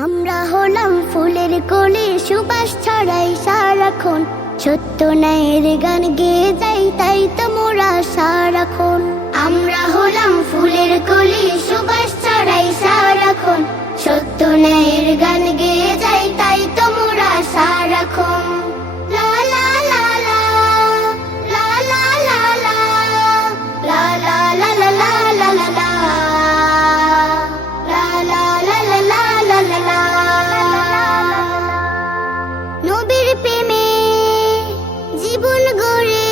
আমরা হলাম ফুলের কলি, সুবাস ছড়াই সারাক্ষণ। সত্য ন্যায়ের গান গেয়ে যাই, তাই তো মোরা সারাক্ষণ। আমরা হলাম ফুলের কলি, সুবাস ছড়াই সারাক্ষণ। সত্য ন্যায়ের গান গেয়ে যাই, তাই তো মোরা সারাক্ষণ। লা লা লা লা, লা লা লা লা, লা লা লা লা লা লা লা লা, লা লা লা লা লা লা লা। নবীর প্রেমে জীবন গড়ে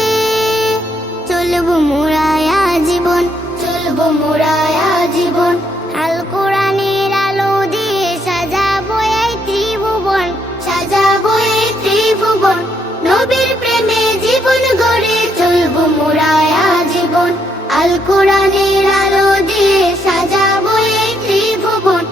চলবো মোরায়া জীবন, চলবো মোরায়া জীবন। আল কোরআনের আলো দিয়ে সাজাবো এই ত্রিভুবন, সাজাবো এই ত্রিভুবন। নবীর প্রেমে জীবন গড়ে চলবো মোরায়া জীবন। আল কোরআনের আলো দিয়ে সাজাবো এই ত্রিভুবন।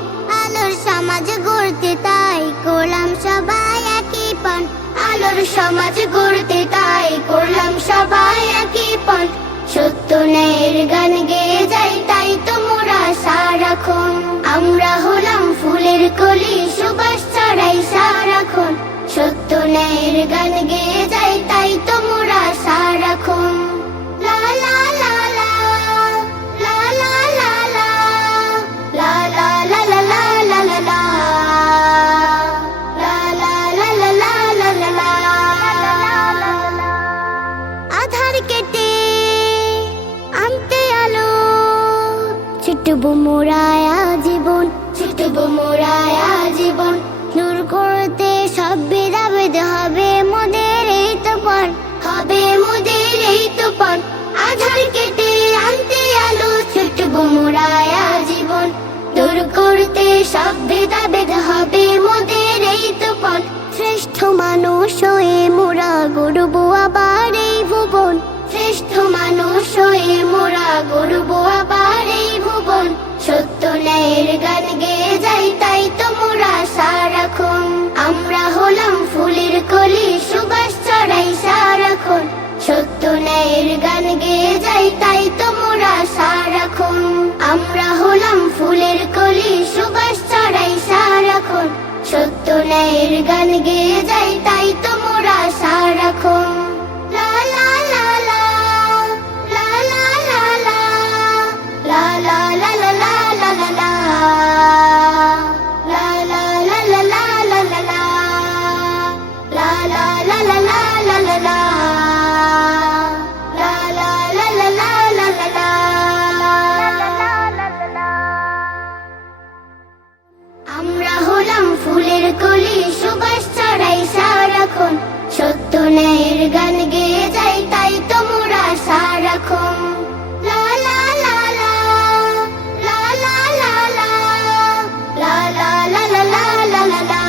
আলোর সমাজ গড়তে তাই করলাম সবাই একই পণ, আলোর সমাজ গড়তে তাই করলাম সবাই একই পণ। সত্য ন্যায়ের গান গেয়ে যাই, তাই তো মোরা সারাক্ষণ। আমরা হলাম ফুলের কলি, সুবাস ছড়াই সারাক্ষণ। সত্য ন্যায়ের গান গেয়ে যাই, তাই তো মোরা সারাক্ষণ। লা লা লা লা, লা লা লা লা, লা লা লা লা লা লা লা লা, লা লা লা লা লা লা লা লা। আধার কেটে আনতে আলো, ছুটবো মোরায়া জীবন, ছুটবো মোরায়া জীবন। নূর করতে সব ভেদাভেদ হবে মোদের এই তো পণ, হবে মোদের এই তো পণ। আধার কেটে আনতে আলো, ছুটবো মোরায়া জীবন। দূর করতে সব ভেদাভেদ হবে মোদের এই তো পণ। শ্রেষ্ঠ মানুষ হয়ে মোরা গড়বো আবার এই ভুবন, শ্রেষ্ঠ মানুষ হয়ে মোরা গড়বো আবার এই ভুবন। সত্য ন্যায়ের গান গেয়ে যাই, তাই তো মোরা সারাক্ষণ। আমরা হলাম ফুলের কলি, সুবাস ছড়াই সারাক্ষণ। সত্য ন্যায়ের গান গেয়ে যাই, তাই তো মোরা সারাক্ষণ। আমরা হলাম ফুলের কলি, সুবাস ছড়াই সারাক্ষণ। সত্য ন্যায়ের গান গেয়ে যাই, তাই তো মোরা সারাক্ষণ। লা লা লা লা, লা লা লা লা, লা লা লা লা লা লা লা লা, লা লা লা লা লা লা লা লা, লা লা লা লা লা লা লা লা, লা লা লা লা লা লা লা লা। আমরা হলাম ফুলের কলি, সুবাস ছড়াই সারাক্ষণ। সত্য ন্যায়ের গান গেয়ে যাই, তাই তো মোরা সারাক্ষণ। লা লা লা লা, লা লা লা লা, লা লা লা লা লা লা লা লা,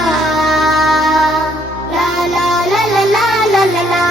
লা লা লা লা লা লা লা লা।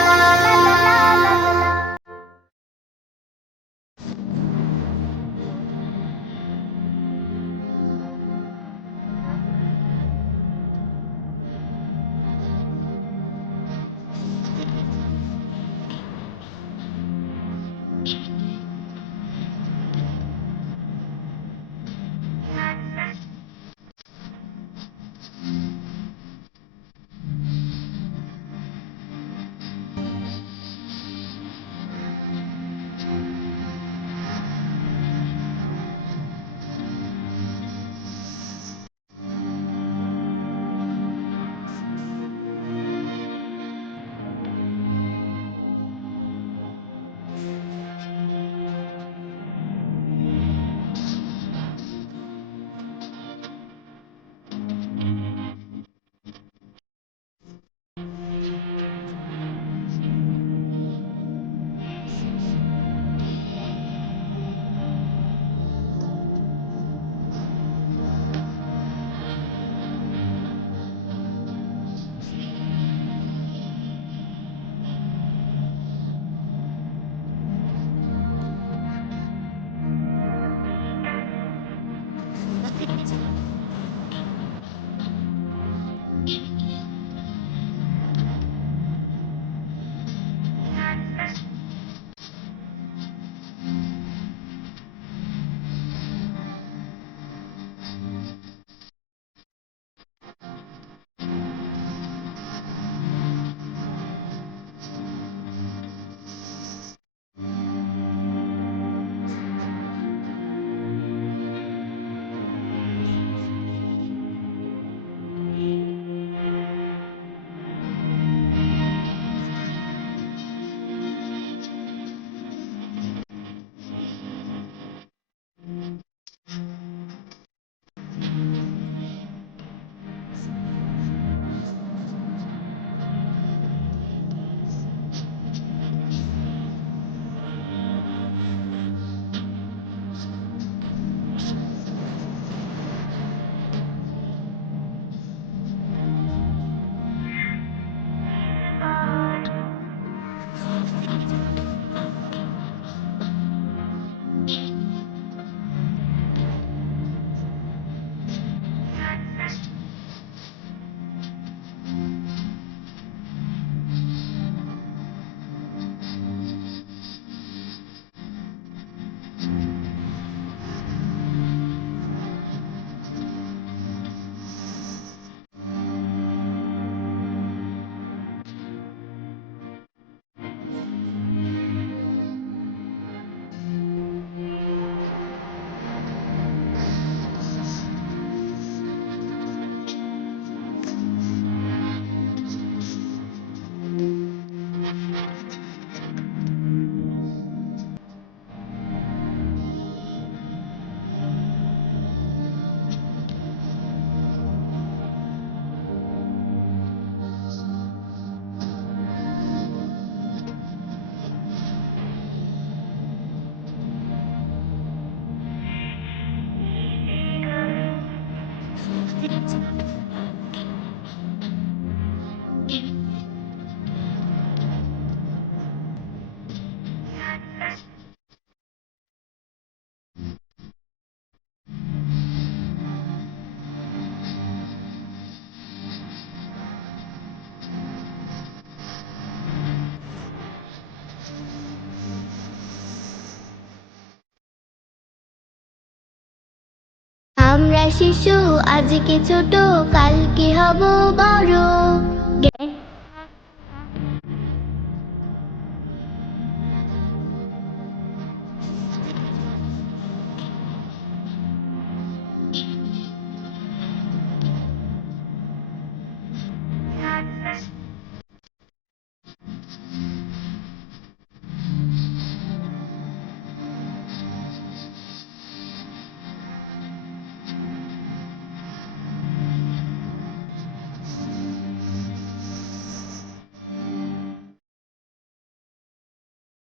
শিশু, আজকে ছোট, কালকে হব বড়।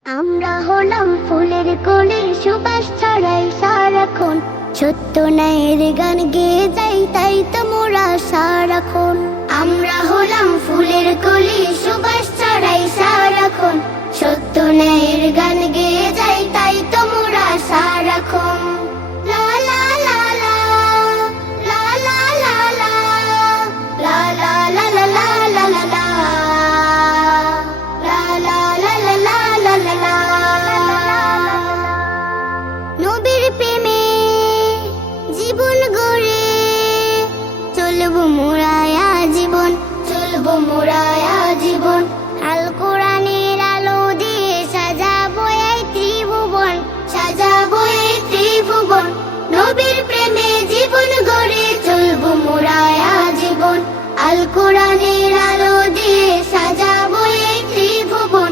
আমরা হলাম ফুলের কলি, সুবাস ছড়াই সারাক্ষণ। সত্য ন্যায়ের গান গেয়ে যাই, তাই তো মোরা সারাক্ষণ। আমরা হলাম ফুলের কলি, সুবাস ছড়াই সারাক্ষণ। সত্য ন্যায়ের গান গেয়ে যাই, তাই তো মোরা সারাক্ষণ। লা লা লা লা, লা লা লা লা, লা লা লা লা লা লা লা লা, লা লা লা লা লা লা লা লা। নবীর প্রেমে জীবন গড়ে চলবো মোরায়া জীবন, চলবো মোরায়া জীবন। আল কোরআনের আলো দিয়ে সাজাবো এই ত্রিভুবন, সাজাবো এই ত্রিভুবন। নবীর প্রেমে জীবন গড়ে চলবো মোরায়া জীবন। আল কোরআনের আলো দিয়ে সাজাবো এই ত্রিভুবন।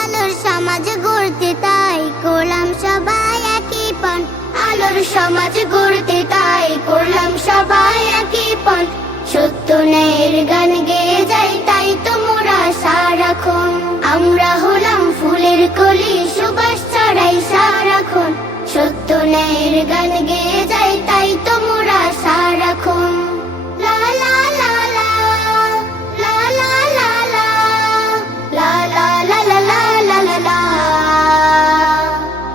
আলোর সমাজ গড়তে তাই করলাম সবাই একই পণ, আলোর সমাজ গড়তে তাই করলাম সবাই একই পণ। সত্য ন্যায়ের গান গেয়ে যাই, তাই তো মোরা সারাক্ষণ। আমরা হলাম ফুলের কলি, সুবাস ছড়াই সারাক্ষণ। সত্য ন্যায়ের গান গেয়ে যাই, তাই তো মোরা সারাক্ষণ। লা লা লা লা, লা লা লা লা, লা লা লা লা লা লা লা লা,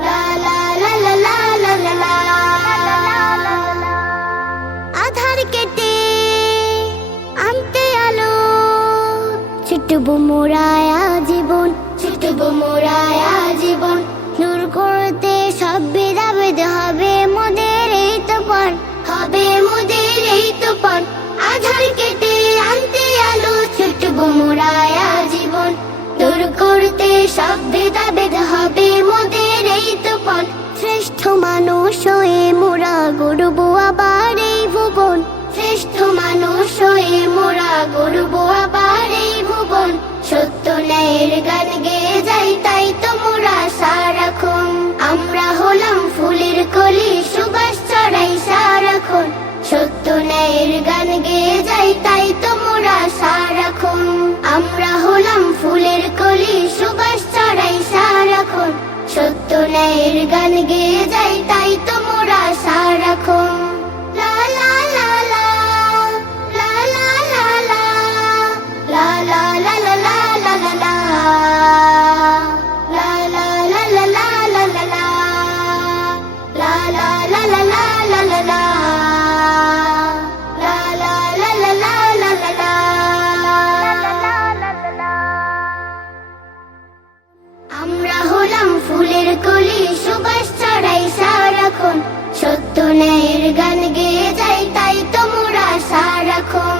লা লা লা লা লা লা লা লা। আধার কেটে আনতে আলো, ছুটবো মোরায়া জীবন, ছুটবো মোরায়া জীবন। নূর করতে সব ভেদাভেদ হবে মোদের এই তো পণ, হবে মোদের এই তো পণ। আধার কেটে আনতে আলো, ছুটবো মোরায়া জীবন। দূর করতে সব ভেদাভেদ হবে মোদের এই তো পণ। শ্রেষ্ঠ মানুষ হয়ে মোরা গড়বো আবার এই ভুবন, শ্রেষ্ঠ মানুষ হয়ে মোরা গড়বো আবার এই ভুবন। সত্য ন্যায়ের গান গেয়ে যাই, তাই তো মোরা সারাক্ষণ। আমরা হলাম ফুলের কলি, সুবাস ছড়াই সারাক্ষণ। সত্য ন্যায়ের গান গেয়ে যাই, তাই তো মোরা সারাক্ষণ। আমরা হলাম ফুলের কলি, সুবাস ছড়াই সারাক্ষণ। সত্য ন্যায়ের গান গেয়ে যাই, তাই তো মোরা সারাক্ষণ। লা লা লা লা, লা লা লা লা, লা লা লা লা লা লা লা লা, লা লা লা লা লা লা লা লা, লা লা লা লা লা লা লা লা, লা লা লা লা লা লা লা লা। আমরা হলাম ফুলের কলি, সুবাস ছড়াই সারাক্ষণ। সত্য ন্যায়ের গান গেয়ে যাই, তাই তো মোরা সারাক্ষণ।